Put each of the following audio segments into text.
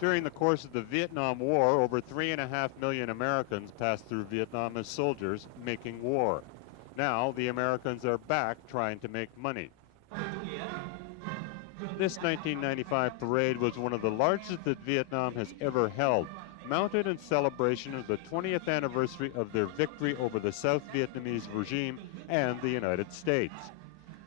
During the course of the Vietnam War, over 3.5 million Americans passed through Vietnam as soldiers making war. Now the Americans are back trying to make money. This 1995 parade was one of the largest that Vietnam has ever held, mounted in celebration of the 20th anniversary of their victory over the South Vietnamese regime and the United States.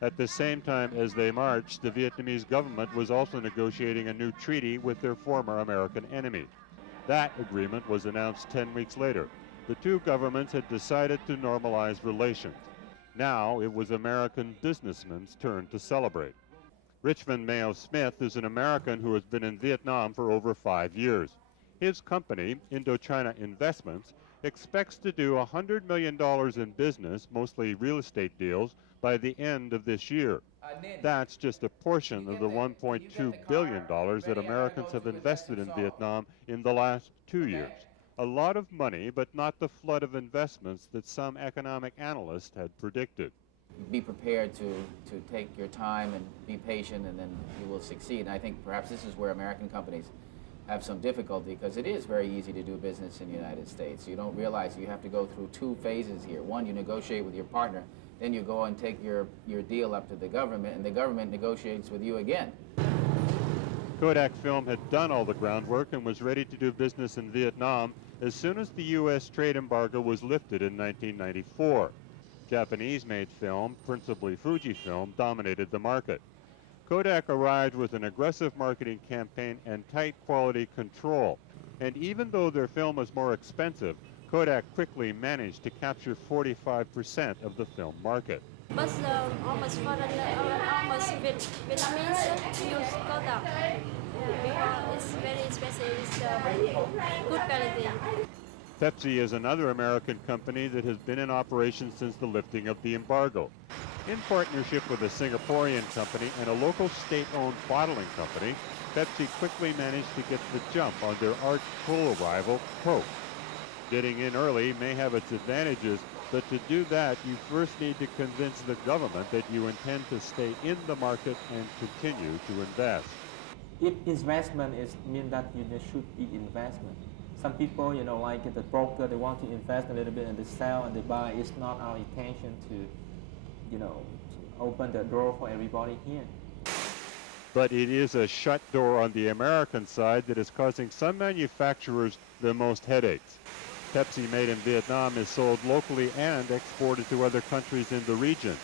At the same time as they marched, the Vietnamese government was also negotiating a new treaty with their former American enemy. That agreement was announced 10 weeks later. The two governments had decided to normalize relations. Now it was American businessmen's turn to celebrate. Richmond Mayo Smith is an American who has been in Vietnam for over 5 years. His company, Indochine Investments, expects to do $100 million in business, mostly real estate deals, by the end of this year. That's just a portion of the $1.2 billion that Americans have invested in Vietnam in the last 2 years. A lot of money, but not the flood of investments that some economic analysts had predicted. Be prepared to take your time and be patient, and then you will succeed. And I think perhaps this is where American companies have some difficulty, because it is very easy to do business in the United States. You don't realize you have to go through two phases here. One, you negotiate with your partner, then you go and take your deal up to the government, and the government negotiates with you again. Kodak Film had done all the groundwork and was ready to do business in Vietnam as soon as the U.S. trade embargo was lifted in 1994. Japanese-made film, principally Fujifilm, dominated the market. Kodak arrived with an aggressive marketing campaign and tight quality control. And even though their film was more expensive, Kodak quickly managed to capture 45% of the film market. But almost Vietnamese use Kodak because it's very expensive. It's good quality. Pepsi is another American company that has been in operation since the lifting of the embargo. In partnership with a Singaporean company and a local state-owned bottling company, Pepsi quickly managed to get the jump on their arch-cola rival, Coke. Getting in early may have its advantages, but to do that, you first need to convince the government that you intend to stay in the market and continue to invest. If investment means that there should be investment. Some people, like the broker, they want to invest a little bit and they sell and they buy. It's not our intention to, open the door for everybody here. But it is a shut door on the American side that is causing some manufacturers the most headaches. Pepsi made in Vietnam is sold locally and exported to other countries in the region.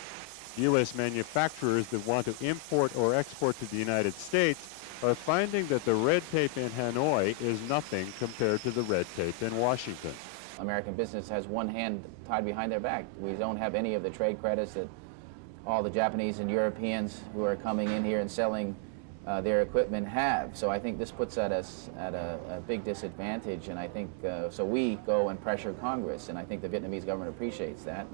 U.S. manufacturers that want to import or export to the United States are finding that the red tape in Hanoi is nothing compared to the red tape in Washington. American business has one hand tied behind their back. We don't have any of the trade credits that all the Japanese and Europeans who are coming in here and selling their equipment have. So I think this puts us at a big disadvantage, and I think, so we go and pressure Congress, and I think the Vietnamese government appreciates that.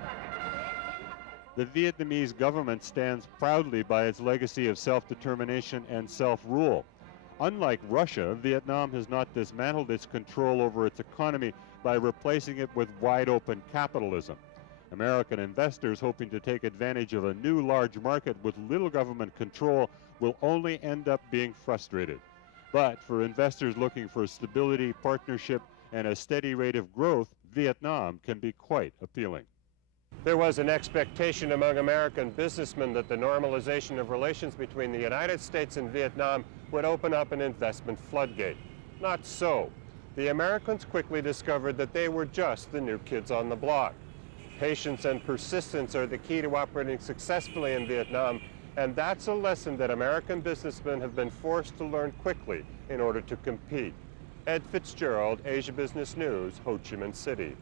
The Vietnamese government stands proudly by its legacy of self-determination and self-rule. Unlike Russia, Vietnam has not dismantled its control over its economy by replacing it with wide-open capitalism. American investors hoping to take advantage of a new large market with little government control will only end up being frustrated. But for investors looking for stability, partnership, and a steady rate of growth, Vietnam can be quite appealing. There was an expectation among American businessmen that the normalization of relations between the United States and Vietnam would open up an investment floodgate. Not so. The Americans quickly discovered that they were just the new kids on the block. Patience and persistence are the key to operating successfully in Vietnam, and that's a lesson that American businessmen have been forced to learn quickly in order to compete. Ed Fitzgerald, Asia Business News, Ho Chi Minh City.